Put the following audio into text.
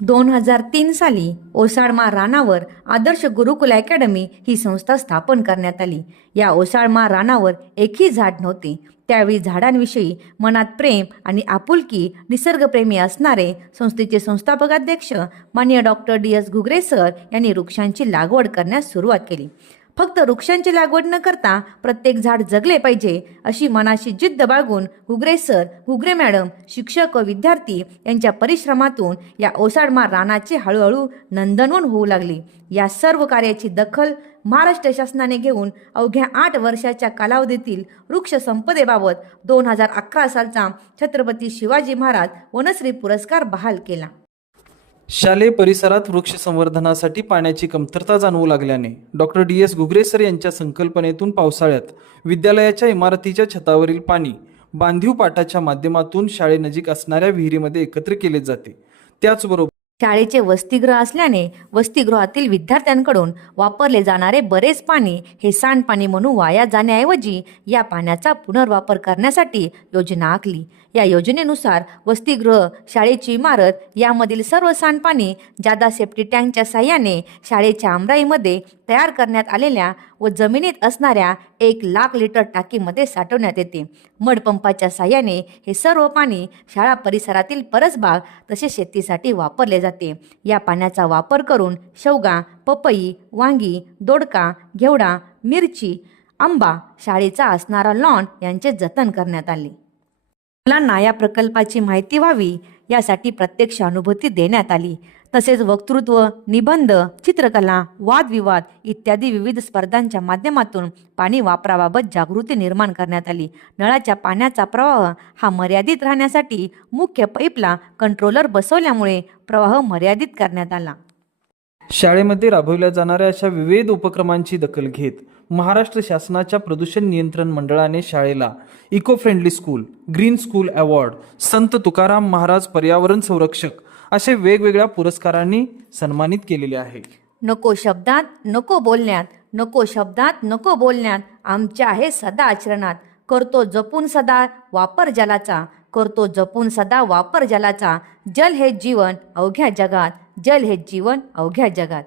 दोन हजार तीन साली ओसाळमा रानावर आदर्श गुरुकुल अकॅडमी ही संस्था स्थापन करण्यात आली. या ओसाळमा रानावर एकही झाड नव्हते. त्यावेळी झाडांविषयी मनात प्रेम आणि आपुलकी निसर्गप्रेमी असणारे संस्थेचे संस्थापकाध्यक्ष माननीय doctor D S Ghugare sir यांनी वृक्षांची लागवड करण्यास सुरुवात केली. फक्त वृक्षांची लागवड न करता प्रत्येक झाड जगले पाहिजे अशी मनाशी जिद्द बाळगून हुगरे सर हुगरे मॅडम शिक्षक व विद्यार्थी यांच्या परिश्रमातून या ओसाडमा रानाचे हळूहळू नंदनवन होऊ लागली. या सर्व कार्याची दखल महाराष्ट्र शासनाने घेऊन अवघ्या आठ वर्षाच्या कालावधीतील वृक्ष संपदेबाबत दोन हजार अकरा सालचा छत्रपती शिवाजी महाराज वनश्री पुरस्कार बहाल केला. शालेय परिसरात वृक्ष संवर्धनासाठी पाण्याची कमतरता जाणवू लागल्याने डॉक्टर डी एस घुगरेसर यांच्या संकल्पनेतून पावसाळ्यात विद्यालयाच्या इमारतीच्या छतावरील पाणी बांधीव पाटाच्या माध्यमातून शाळेनजीक असणाऱ्या विहिरीमध्ये एकत्र केले जाते. त्याचबरोबर शाळेचे वसतिगृह असल्याने वसतिगृहातील विद्यार्थ्यांकडून वापरले जाणारे बरेच पाणी हे सांडपाणी म्हणून वाया जाण्याऐवजी या पाण्याचा पुनर्वापर करण्यासाठी योजना आखली. या योजनेनुसार वसतिगृह शाळेची इमारत यामधील सर्व सांडपाणी जादा सेफ्टी टँकच्या साह्याने शाळेच्या आमराईमध्ये तयार करण्यात आलेल्या व जमिनीत असणाऱ्या एक लाख लिटर टाकीमध्ये साठवण्यात येते. मडपंपाच्या साह्याने हे सर्व पाणी शाळा परिसरातील परसबाग तसेच शेतीसाठी वापरले जाते. या पाण्याचा वापर करून शेवगा पपई वांगी दोडका घेवडा मिरची आंबा शाळेचा असणारा लॉन यांचे जतन करण्यात आले. मुलांना या प्रकल्पाची माहिती व्हावी यासाठी प्रत्यक्ष अनुभूती देण्यात आली. तसेच वक्तृत्व निबंध चित्रकला वादविवाद इत्यादी विविध स्पर्धांच्या माध्यमातून पाणी वापराबाबत जागृती निर्माण करण्यात आली. नळाच्या पाण्याचा प्रवाह हा मर्यादित राहण्यासाठी मुख्य पाईपला कंट्रोलर बसवल्यामुळे प्रवाह मर्यादित करण्यात आला. शाळेमध्ये राबवल्या जाणाऱ्या अशा विविध उपक्रमांची दखल घेत महाराष्ट्र शासनाच्या प्रदूषण नियंत्रण मंडळाने शाळेला eco friendly school green school award Sant Tukaram Maharaj पर्यावरण संरक्षक असे वेगवेगळ्या पुरस्कारांनी सन्मानित केलेले आहे. नको शब्दात नको बोलण्यात नको शब्दात नको बोलण्यात आमच्या आहे सदा आचरणात. करतो जपून सदा वापर जलाचा करतो जपून सदा वापर जलाचा. जल हे जीवन अवघ्या जगात जल हे जीवन अवघ्या जगात.